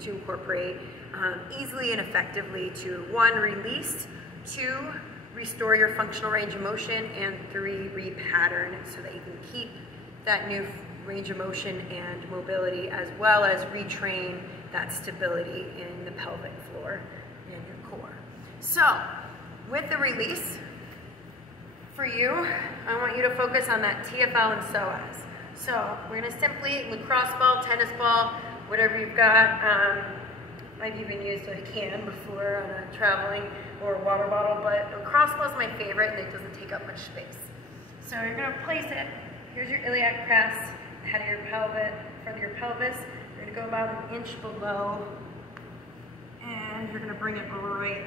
to incorporate easily and effectively to 1, release, 2, restore your functional range of motion, and 3, repattern so that you can keep that new range of motion and mobility, as well as retrain that stability in the pelvic floor and your core. So with the release, for you, I want you to focus on that TFL and psoas. So we're gonna simply, lacrosse ball, tennis ball, whatever you've got. I've even used a can before on a traveling or a water bottle, but lacrosse ball is my favorite and it doesn't take up much space. So you're gonna place it, here's your iliac crest, head of your pelvis, front of your pelvis. You're gonna go about an inch below, and you're gonna bring it right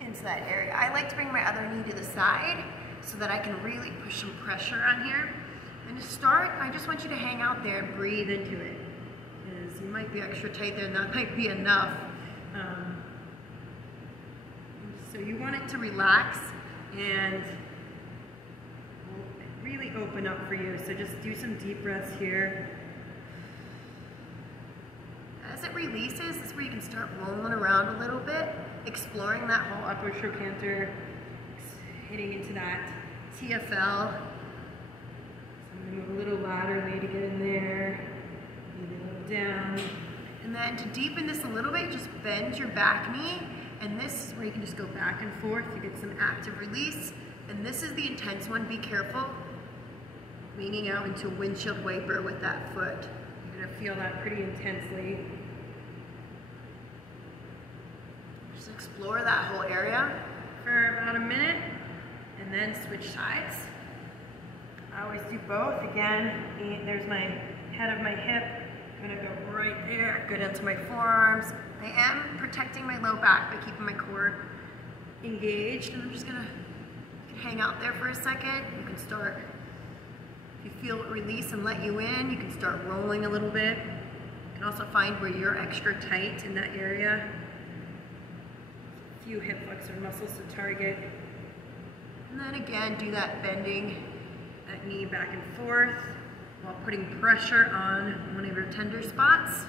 into that area. I like to bring my other knee to the side so that I can really push some pressure on here. And to start, I just want you to hang out there and breathe into it. Because you might be extra tight there and that might be enough. So you want it to relax and really open up for you. So just do some deep breaths here. As it releases, this is where you can start rolling around a little bit, exploring that whole upward trochanter, hitting into that TFL. So I'm gonna move a little laterally to get in there, maybe a little down. And then to deepen this a little bit, just bend your back knee, and this is where you can just go back and forth to get some active release. And this is the intense one, be careful. Leaning out into a windshield wiper with that foot. You're gonna feel that pretty intensely. Just explore that whole area for about a minute and then switch sides. I always do both. Again, there's my head of my hip. I'm gonna go right there, good into my forearms. I am protecting my low back by keeping my core engaged, and I'm just gonna hang out there for a second. You can start, if you feel it release and let you in, you can start rolling a little bit. You can also find where you're extra tight in that area. A few hip flexor muscles to target. And then again, do that bending that knee back and forth while putting pressure on one of your tender spots.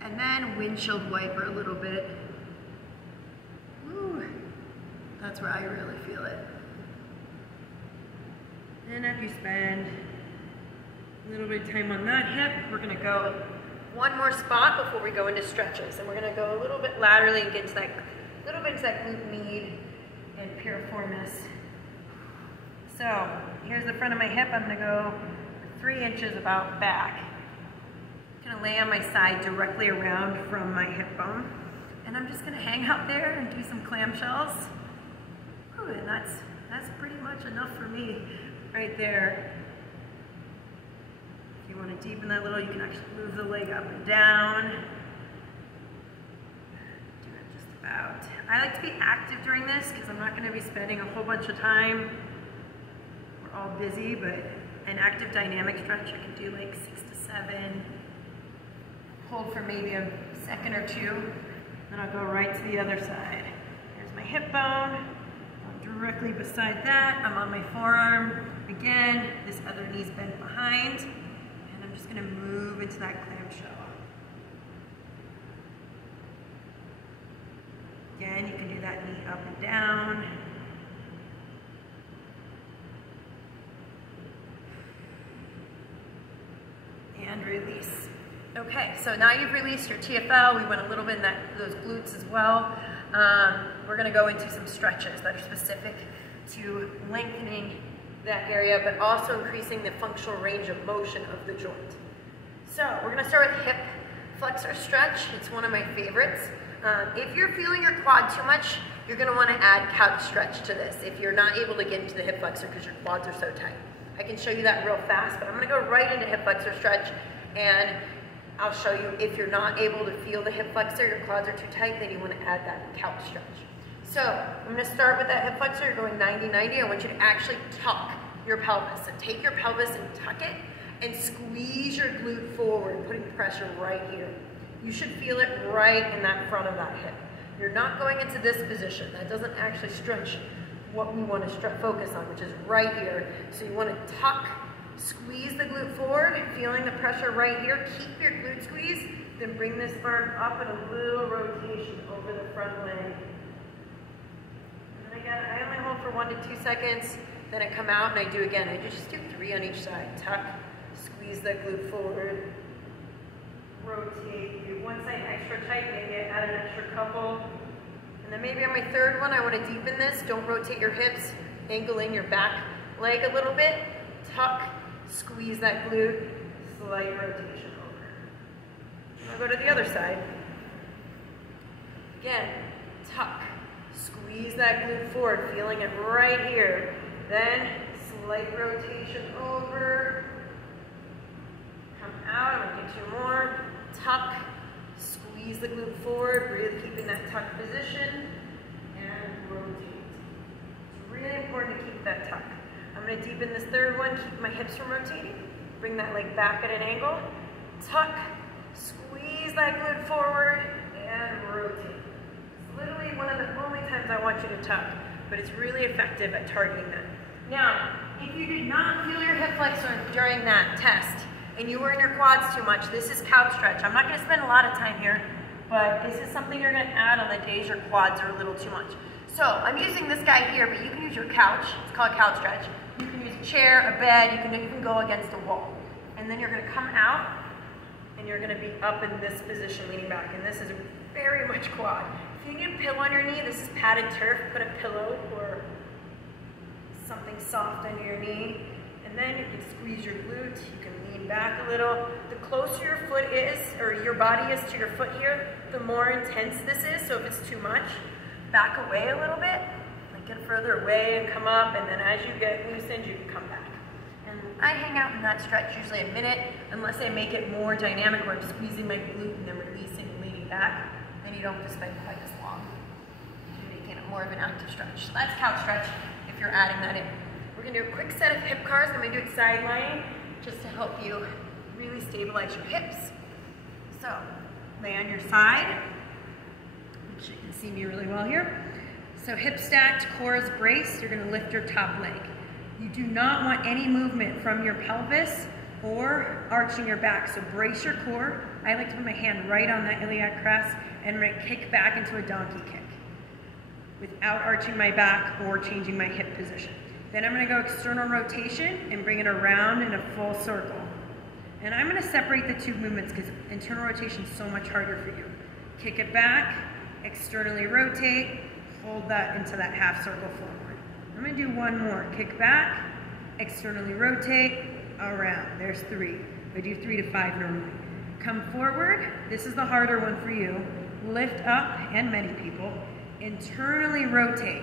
And then windshield wiper a little bit. Woo. That's where I really feel it. And after you spend a little bit of time on that hip, we're gonna go one more spot before we go into stretches. And we're gonna go a little bit laterally and get into that, little bit into that glute med and piriformis. So here's the front of my hip. I'm gonna go 3 inches about back. I'm gonna lay on my side directly around from my hip bone. And I'm just gonna hang out there and do some clamshells. Ooh, and that's pretty much enough for me right there. If you want to deepen that a little, you can actually move the leg up and down. Do it just about. I like to be active during this because I'm not going to be spending a whole bunch of time. We're all busy, but an active dynamic stretch, I can do like 6 to 7. Hold for maybe a second or two, then I'll go right to the other side. Here's my hip bone. Directly beside that, I'm on my forearm. Again, this other knee's bent behind, and I'm just gonna move into that clamshell. Again, you can do that knee up and down. And release. Okay, so now you've released your TFL. We went a little bit in those glutes as well. We're going to go into some stretches that are specific to lengthening that area, but also increasing the functional range of motion of the joint. So we're going to start with hip flexor stretch. It's one of my favorites. If you're feeling your quad too much, you're going to want to add couch stretch to this if you're not able to get into the hip flexor because your quads are so tight. I can show you that real fast, but I'm going to go right into hip flexor stretch, and I'll show you if you're not able to feel the hip flexor, your quads are too tight, then you want to add that couch stretch. So I'm going to start with that hip flexor. You're going 90-90. I want you to actually tuck your pelvis. So take your pelvis and tuck it and squeeze your glute forward, putting pressure right here. You should feel it right in that front of that hip. You're not going into this position. That doesn't actually stretch what we want to focus on, which is right here. So you want to tuck, squeeze the glute forward, feeling the pressure right here. Keep your glute squeeze, Then bring this arm up and a little rotation over the front leg. And then again, I only hold for 1 to 2 seconds. Then I come out and I do again. I just do 3 on each side. Tuck, squeeze that glute forward, rotate. Do one side extra tight, maybe I add an extra couple. And then maybe on my third one, I want to deepen this. Don't rotate your hips. Angle in your back leg a little bit. Tuck, squeeze that glute, slight rotation over. And I'll go to the other side. Again, tuck, squeeze that glute forward, feeling it right here. Then, slight rotation over. Come out, I'm gonna do 2 more. Tuck, squeeze the glute forward, really keeping that tuck position, and rotate. It's really important to keep that tuck. I'm gonna deepen this third one, keep my hips from rotating. Bring that leg back at an angle. Tuck, squeeze that glute forward, and rotate. It's literally one of the only times I want you to tuck, but it's really effective at targeting that. Now, if you did not feel your hip flexor during that test, and you were in your quads too much, this is couch stretch. I'm not gonna spend a lot of time here, but this is something you're gonna add on the days your quads are a little too much. So I'm using this guy here, but you can use your couch. It's called couch stretch. You can use a chair, a bed, you can even go against a wall. And then you're gonna come out, and you're gonna be up in this position, leaning back. And this is very much quad. If you need a pillow on your knee, this is padded turf. Put a pillow or something soft under your knee. And then you can squeeze your glute, you can lean back a little. The closer your foot is, or your body is to your foot here, the more intense this is. So if it's too much, back away a little bit, like get further away and come up, and then as you get loosened, you can come back. And I hang out in that stretch usually a minute, unless I make it more dynamic where I'm squeezing my glute and then releasing and leaning back, then you don't have to spend quite as long. You're making it more of an active stretch. So that's couch stretch if you're adding that in. We're gonna do a quick set of hip cars. I'm gonna do it side lying just to help you really stabilize your hips. So, lay on your side, which you can see me really well here. So hip stacked, core is braced. You're gonna lift your top leg. You do not want any movement from your pelvis or arching your back. So brace your core. I like to put my hand right on that iliac crest and kick back into a donkey kick without arching my back or changing my hip position. Then I'm gonna go external rotation and bring it around in a full circle. And I'm gonna separate the 2 movements because internal rotation is so much harder for you. Kick it back, externally rotate, hold that into that half circle forward. I'm gonna do 1 more. Kick back, externally rotate, around. There's 3. I do 3 to 5 normally. Come forward. This is the harder one for you. Lift up, and many people. Internally rotate.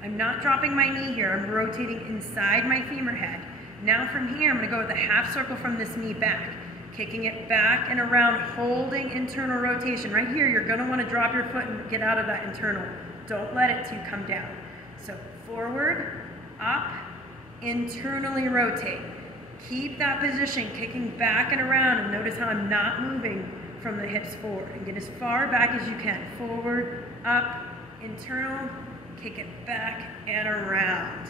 I'm not dropping my knee here. I'm rotating inside my femur head. Now from here, I'm gonna go with a half circle from this knee back. Kicking it back and around, holding internal rotation. Right here, you're gonna wanna drop your foot and get out of that internal. Don't let it to come down. So forward, up, internally rotate. Keep that position, kicking back and around, and notice how I'm not moving from the hips forward. And get as far back as you can. Forward, up, internal, kick it back and around.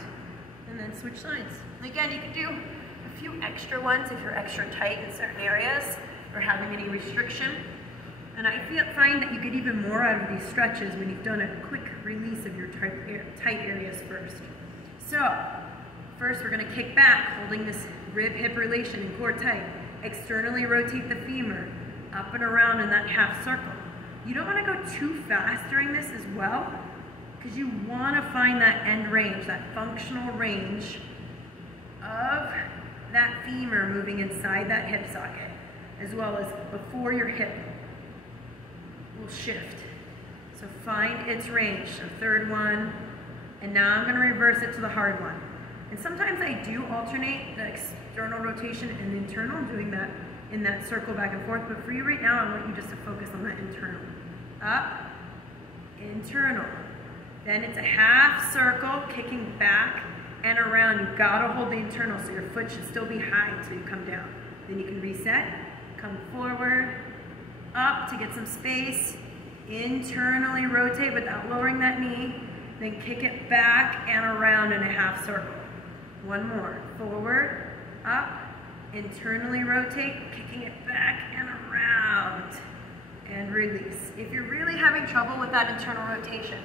And then switch sides. And again, you can do a few extra ones if you're extra tight in certain areas or having any restriction. And I find that you get even more out of these stretches when you've done a quick release of your tight areas first. So, first we're gonna kick back, holding this rib-hip relation and core tight. Externally rotate the femur, up and around in that half circle. You don't wanna go too fast during this as well, because you wanna find that end range, that functional range of that femur moving inside that hip socket, as well as before your hip will shift. So find its range. So third one, and now I'm gonna reverse it to the hard one. And sometimes I do alternate the external rotation and internal, doing that in that circle back and forth, but for you right now, I want you just to focus on that internal. Up, internal. Then it's a half circle, kicking back and around. You've gotta hold the internal, so your foot should still be high until you come down. Then you can reset, come forward, up to get some space, internally rotate without lowering that knee, then kick it back and around in a half circle. One more, forward, up, internally rotate, kicking it back and around. release. If you're really having trouble with that internal rotation,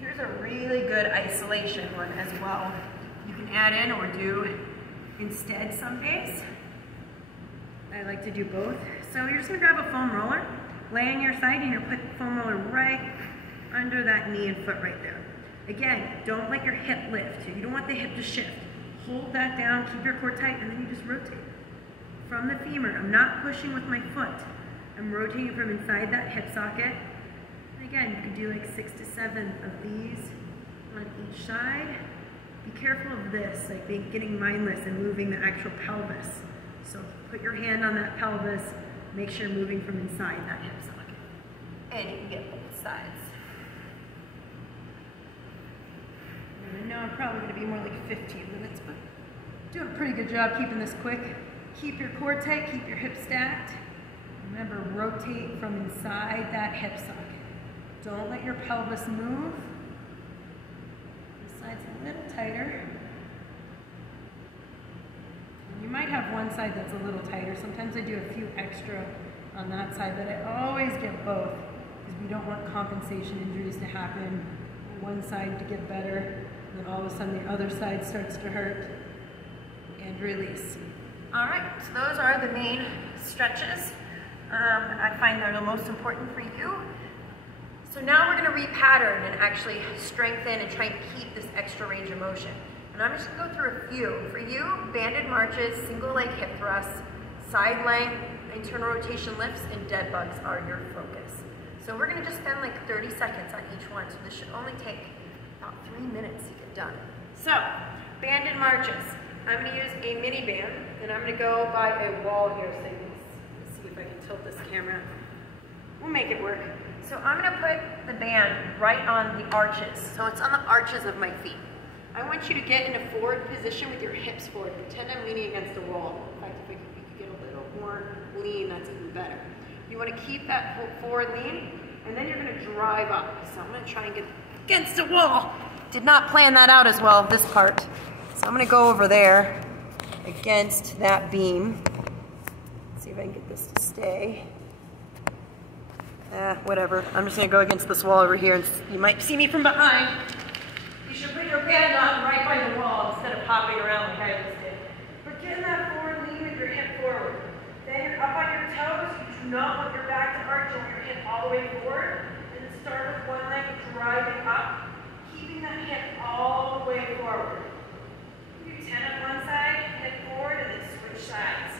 here's a really good isolation one as well. You can add in or do instead some days. I like to do both. So you're just gonna grab a foam roller, lay on your side, and you're gonna put the foam roller right under that knee and foot right there. Again, don't let your hip lift. You don't want the hip to shift. Hold that down, keep your core tight, and then you just rotate. From the femur, I'm not pushing with my foot. I'm rotating from inside that hip socket. And again, you can do like 6 to 7 of these on each side. Be careful of this, like getting mindless and moving the actual pelvis. So put your hand on that pelvis, make sure you're moving from inside that hip socket. And you can get both sides. And I know I'm probably going to be more like 15 minutes, but doing a pretty good job keeping this quick. Keep your core tight, keep your hips stacked. Remember, rotate from inside that hip socket. Don't let your pelvis move. This side's a little tighter. You might have one side that's a little tighter. Sometimes I do a few extra on that side, but I always get both because we don't want compensation injuries to happen. One side to get better, and then all of a sudden the other side starts to hurt. And release. All right, so those are the main stretches. I find they're the most important for you. So now we're going to repattern and actually strengthen and try and keep this extra range of motion. And I'm just going to go through a few. For you, banded marches, single leg hip thrusts, side length, internal rotation lifts, and dead bugs are your focus. So we're going to just spend like 30 seconds on each one. So this should only take about 3 minutes to get done. So, banded marches. I'm going to use a mini band, and I'm going to go by a wall here. So you can see if I can tilt this camera. We'll make it work. So I'm going to put the band right on the arches. So it's on the arches of my feet. I want you to get in a forward position with your hips forward. Pretend I'm leaning against a wall. In fact, if you could get a little more lean, that's even better. You want to keep that forward lean, and then you're going to drive up. So I'm going to try and get against a wall. Did not plan that out as well, this part. So I'm going to go over there against that beam. Let's see if I can get this to stay. Whatever. I'm just going to go against this wall over here, and you might see me from behind. You should put your band on right by the wall instead of hopping around like I just did. But get in that forward lean with your hip forward. Then you're up on your toes. You do not want your back to arch or your hip all the way forward. And then start with one leg driving up, keeping that hip all the way forward. Do 10 on one side, hip forward, and then switch sides.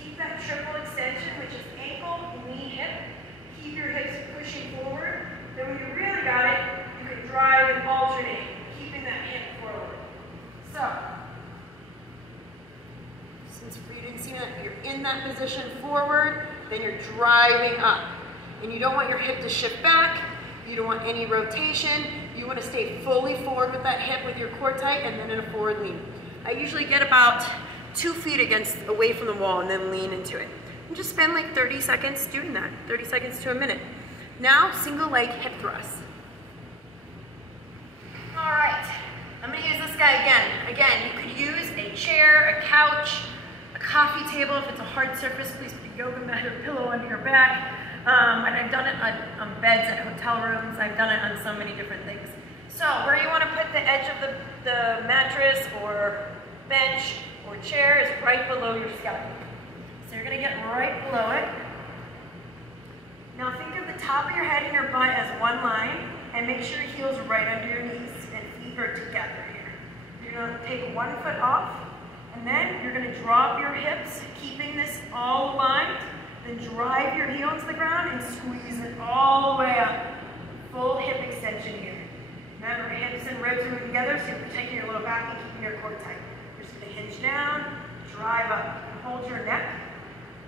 Keep that triple extension, which is ankle, knee, hip. Keep your hips pushing forward. Then when you really got it, you can drive and alternate, keeping that hip forward. So, since you didn't see that, you're in that position forward, then you're driving up. And you don't want your hip to shift back. You don't want any rotation. You want to stay fully forward with that hip with your core tight and then in a forward lean. I usually get about 2 feet away from the wall and then lean into it. And just spend like 30 seconds doing that, 30 seconds to a minute. Now, single leg hip thrust. All right, I'm gonna use this guy again. Again, you could use a chair, a couch, a coffee table. If it's a hard surface, please put a yoga mat or pillow under your back. And I've done it on beds at hotel rooms. I've done it on so many different things. So where you want to put the edge of the mattress or bench or chair is right below your scalp. So you're going to get right below it. Now think of the top of your head and your butt as one line, and make sure your heels are right under your knees and feet are together here. You're going to take one foot off, and then you're going to drop your hips, keeping this all aligned. Then drive your heel into the ground and squeeze it all the way up. Full hip extension here. Remember, hips and ribs are moving together, so you're protecting your lower back and keeping your core tight. You're just going to hinge down, drive up, and hold your neck.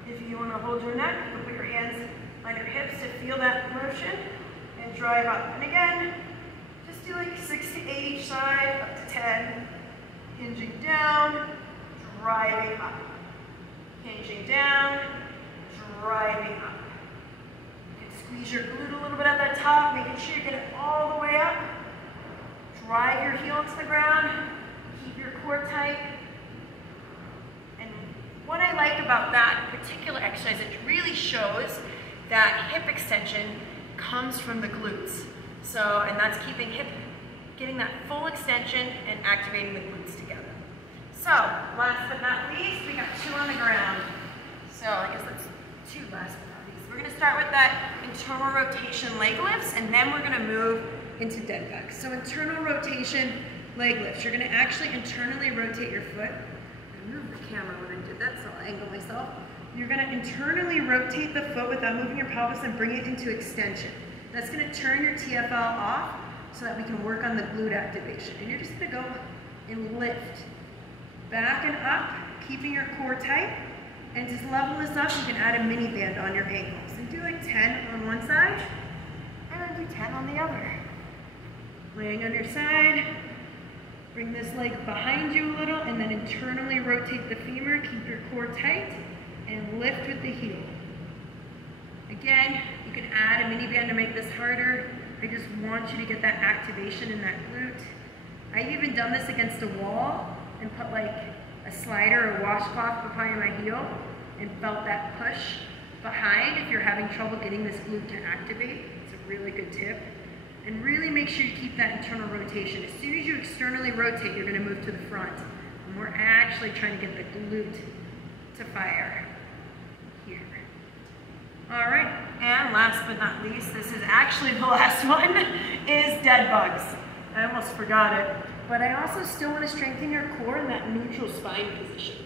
If you want to hold your neck, you can put your hands on your hips to feel that motion and drive up. And again, just do like 6 to 8 each side, up to 10. Hinging down, driving up. Hinging down, driving up. You can squeeze your glute a little bit at the top, making sure you get it all the way up. Drive your heel into the ground, keep your core tight. And what I like about that particular exercise, it really shows that hip extension comes from the glutes. So, and that's getting that full extension and activating the glutes together. So, last but not least, we got 2 on the ground. So, I guess that's 2 last but not least. We're gonna start with that internal rotation leg lifts, and then we're gonna move into dead bugs. So, internal rotation leg lifts. You're gonna actually internally rotate your foot. I moved the camera when I did that, so I'll angle myself. You're gonna internally rotate the foot without moving your pelvis and bring it into extension. That's gonna turn your TFL off so that we can work on the glute activation. And you're just gonna go and lift back and up, keeping your core tight. And to level this up, you can add a mini band on your ankles. And do like 10 on one side, and then do 10 on the other. Laying on your side, bring this leg behind you a little, and then internally rotate the femur, keep your core tight, and lift with the heel. Again, you can add a mini band to make this harder. I just want you to get that activation in that glute. I've even done this against a wall and put like a slider or washcloth behind my heel and felt that push behind if you're having trouble getting this glute to activate. It's a really good tip. And really make sure you keep that internal rotation. As soon as you externally rotate, you're gonna move to the front. And we're actually trying to get the glute to fire here. All right, and last but not least, this is actually the last one, is dead bugs. I almost forgot it, but I also still want to strengthen your core in that neutral spine position.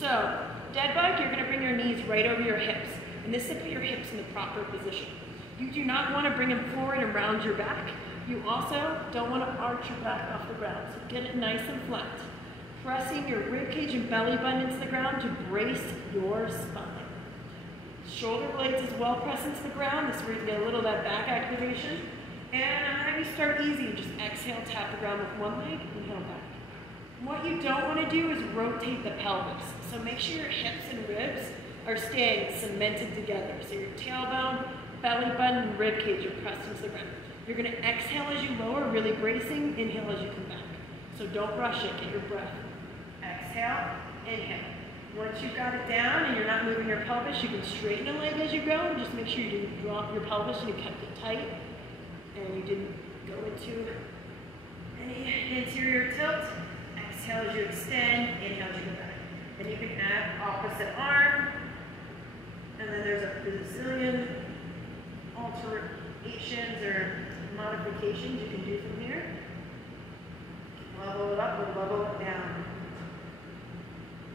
So, dead bug, you're going to bring your knees right over your hips, and this will put your hips in the proper position. You do not want to bring them forward and round your back. You also don't want to arch your back off the ground, so get it nice and flat. Pressing your rib cage and belly button into the ground to brace your spine. Shoulder blades as well press into the ground. This is where you get a little of that back activation. And I'm having you start easy. Just exhale, tap the ground with one leg, inhale back. What you don't want to do is rotate the pelvis. So make sure your hips and ribs are staying cemented together. So your tailbone, belly button, and rib cage are pressed into the ground. You're going to exhale as you lower, really bracing. Inhale as you come back. So don't rush it. Get your breath. Exhale, inhale. Once you've got it down and you're not moving your pelvis, you can straighten a leg as you go, and just make sure you didn't drop your pelvis and you kept it tight, and you didn't go into any interior tilt. Exhale as you extend, inhale as you go back. Then you can add opposite arm, and then there's a bazillion alterations or modifications you can do from here. Level it up or level it down.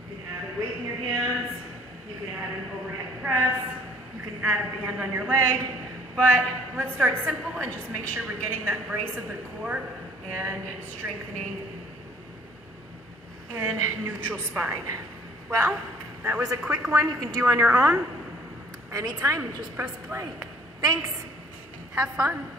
You can add a weight in your hands, you can add an overhead press, you can add a band on your leg, but let's start simple and just make sure we're getting that brace of the core and strengthening in neutral spine. Well, that was a quick one you can do on your own anytime and just press play. Thanks. Have fun.